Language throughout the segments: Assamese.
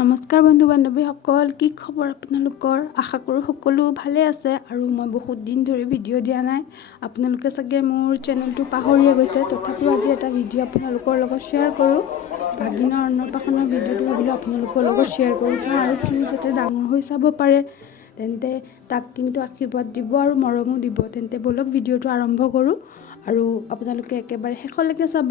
নমস্কাৰ বন্ধু বান্ধৱীসকল, কি খবৰ আপোনালোকৰ? আশা কৰোঁ সকলো ভালে আছে। আৰু মই বহুত দিন ধৰি ভিডিঅ' দিয়া নাই। আপোনালোকে চাগে মোৰ চেনেলটো পাহৰিয়ে গৈছে। তথাপিও আজি এটা ভিডিঅ' আপোনালোকৰ লগত শ্বেয়াৰ কৰোঁ। ভাগিনৰ অন্নপ্ৰাশনৰ ভিডিঅ'টো ভাবিলোঁ আপোনালোকৰ লগত শ্বেয়াৰ কৰি থওঁ, আৰু সিও যাতে ডাঙৰ হৈ চাব পাৰে, তেন্তে তাক কিন্তু আশীৰ্বাদ দিব আৰু মৰমো দিব। তেন্তে বলক ভিডিঅ'টো আৰম্ভ কৰোঁ, আৰু আপোনালোকে একেবাৰে শেষলৈকে চাব।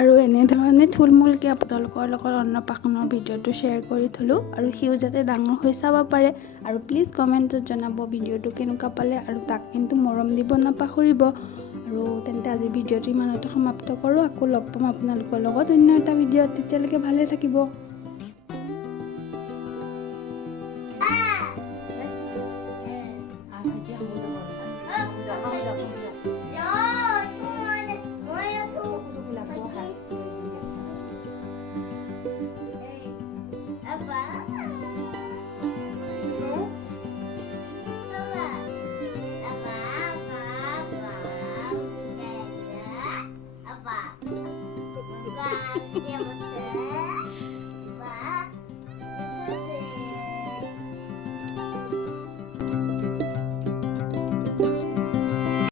আৰু এনেধৰণে থুলমূলকৈ আপোনালোকৰ লগত অন্নপ্ৰাশনৰ ভিডিঅ'টো শ্বেয়াৰ কৰি থলোঁ, আৰু সিও যাতে ডাঙৰ হৈ চাব পাৰে। আৰু প্লিজ কমেণ্টত জনাব ভিডিঅ'টো কেনেকুৱা পালে, আৰু তাক কিন্তু মৰম দিব নাপাহৰিব। আৰু তেন্তে আজি ভিডিঅ'টো ইমানতে সমাপ্ত কৰোঁ। আকৌ লগ পাম আপোনালোকৰ লগত অন্য এটা ভিডিঅ'ত। তেতিয়ালৈকে ভালে থাকিব। Apa?